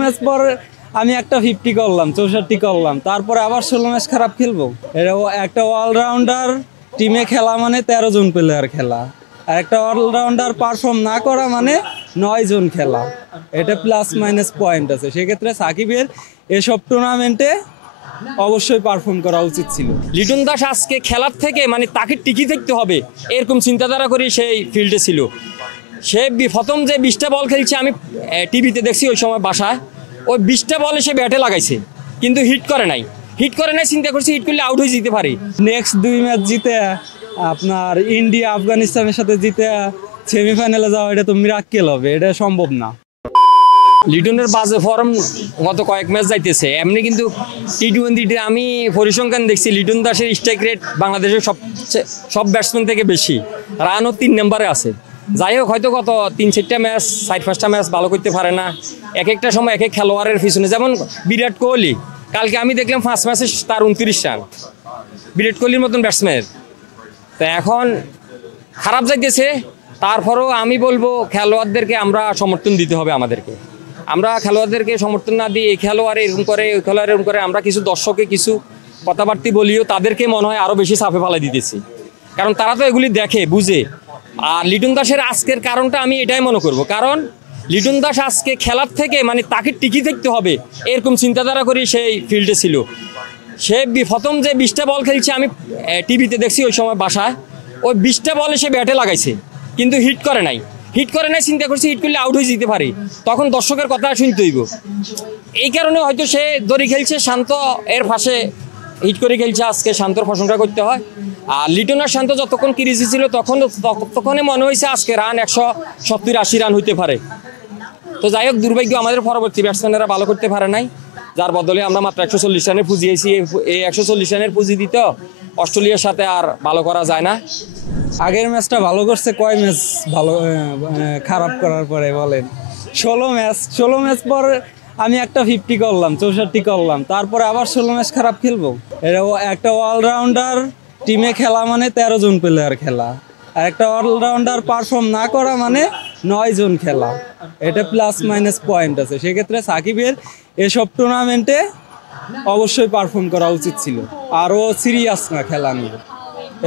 Match পর আমি একটা 50 করলাম, 64 করলাম, তারপরে আবার 16 ম্যাচ খারাপ খেলবো? এটা একটা অলরাউন্ডার টিমে খেলা মানে 13 জন প্লেয়ার খেলা, আর একটা অলরাউন্ডার পারফর্ম না করা মানে 9 জন খেলা। এটা প্লাস মাইনাস পয়েন্ট আছে। সেক্ষেত্রে সাকিবের এসব টুর্নামেন্টে অবশ্যই পারফর্ম করা উচিত ছিল। লিটন দাস আজকে খেলার থেকে মানে তাকে টিকি থাকতে হবে এরকম চিন্তাধারা করে সেই ফিল্ডে ছিল। সে প্রথম যে 20টা বল খেলছে, আমি টিভিতে দেখছি ওই সময় বাসায়, ওই 20টা বলে সে ব্যাটে লাগাইছে, কিন্তু হিট করে নাই। চিন্তা করছি হিট করলে আউট হয়ে যেতে পারে। নেক্সট 2 ম্যাচ জিতে আপনার ইন্ডিয়া আফগানিস্তানের সাথে জিতে সেমিফাইনালে যাওয়া, এটা তো মিরাক্কেল হবে, এটা সম্ভব না। লিটনের বাজে ফর্ম গত কয়েক ম্যাচ যাইতেছে, এমনি কিন্তু টি-20-তে আমি পরিসংখ্যান দেখছি লিটন দাসের স্ট্রাইক রেট বাংলাদেশের সব ব্যাটসম্যান থেকে বেশি, রানও 3 নম্বরে আছে। যাই হোক, হয়তো গত 3-4টা ম্যাচ, 4-5টা ম্যাচ ভালো করতে পারে না। এক একটা সময় এক এক খেলোয়াড়ের পিছনে, যেমন বিরাট কোহলি, কালকে আমি দেখলাম 5 ম্যাচে তার 29 রান, বিরাট কোহলির মতন ব্যাটসম্যান। তো এখন খারাপ যাইতেছে, তারপরেও আমি বলবো খেলোয়াড়দেরকে আমরা সমর্থন দিতে হবে। আমরা খেলোয়াড়দেরকে সমর্থন না দিয়ে এই খেলোয়াড় এরকম করে, ওই খেলোয়াড় এরকম করে, আমরা কিছু দর্শকে কিছু কথাবার্তা বলিও তাদেরকে মনে হয় আরও বেশি চাপে ফেলে দিতেছি, কারণ তারা তো এগুলি দেখে বুঝে। আর লিটন দাসের আজকের কারণটা আমি এটাই মনে করব, কারণ লিটন দাস আজকে খেলার থেকে মানে তাকে টিকি থাকতে হবে এরকম চিন্তাধারা করে সেই ফিল্ডে ছিল। সে প্রথম যে 20টা বল খেলছে, আমি টিভিতে দেখছি ওই সময় বাসায়, ওই 20টা বলে সে ব্যাটে লাগাইছে, কিন্তু হিট করে নাই। চিন্তা করছি হিট করলে আউট হয়ে যেতে পারে, তখন দর্শকের কথা শুনতে হইব। এই কারণে হয়তো সে দড়ি খেলছে, শান্ত এর পাশে হিট করে খেলছে। আজকে শান্তর প্রশংসা করতে হয়। আর লিটন আর শান্ত যতক্ষণ ক্রিজে ছিল তখনই মনে হয়েছে আজকে রান 170-80 রান হইতে পারে। তো যাই হোক, দুর্ভাগ্য আমাদের পরবর্তী ব্যাটসম্যানেরা ভালো করতে পারে নাই, যার বদলে আমরা মাত্র 140 রানের পুঁজি আইছি। এই 140 রানের পুঁজি দিতে অস্ট্রেলিয়ার সাথে আর ভালো করা যায় না। আগের ম্যাচটা ভালো করছে, কয় ম্যাচ ভালো খারাপ করার পরে বলেন? 16 ম্যাচ পর আমি একটা 50 করলাম, 64 করলাম, তারপরে আবার 16 ম্যাচ খারাপ খেলবো? এটা একটা অলরাউন্ডার টিমে খেলা মানে 13 জন প্লেয়ার খেলা, আর একটা অলরাউন্ডার পারফর্ম না করা মানে 9 জন খেলা। এটা প্লাস মাইনাস পয়েন্ট আছে। সেক্ষেত্রে সাকিবের এসব টুর্নামেন্টে অবশ্যই পারফর্ম করা উচিত ছিল। আরও সিরিয়াস না খেলা নিয়ে,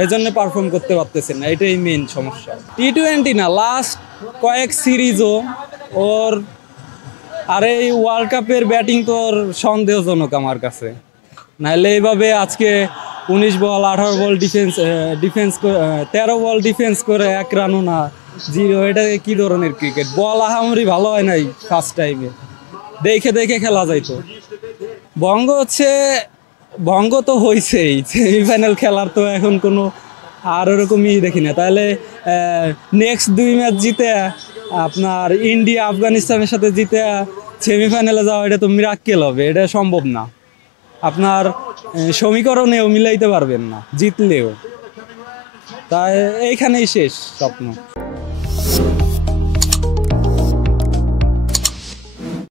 এজন্য পারফর্ম করতে পারতেছেন না, এটাই মেইন সমস্যা। টি-20 না, লাস্ট কয়েক সিরিজও ওর, আর এই ওয়ার্ল্ড কাপের ব্যাটিং তো ওর সন্দেহজনক আমার কাছে। নাহলে এইভাবে আজকে 19 বল 18 বল ডিফেন্স 13 বল ডিফেন্স করে 1 রানও না, 0, এটা কি ধরনের ক্রিকেট? বল আহামরি ভালো হয় নাই ফার্স্ট টাইমে, দেখে খেলা যাইতো। ভঙ্গ তো হয়েছেই, সেমিফাইনাল খেলার তো এখন কোনো আর ওরকমই দেখি না। তাহলে নেক্সট 2 ম্যাচ জিতে আপনার ইন্ডিয়া আফগানিস্তানের সাথে জিতে সেমিফাইনালে যাওয়া, এটা তো মিরাক্কেল হবে, এটা সম্ভব না। আপনার সমীকরণেও মিলাইতে পারবেন না জিতলেও। তাই এইখানেই শেষ স্বপ্ন।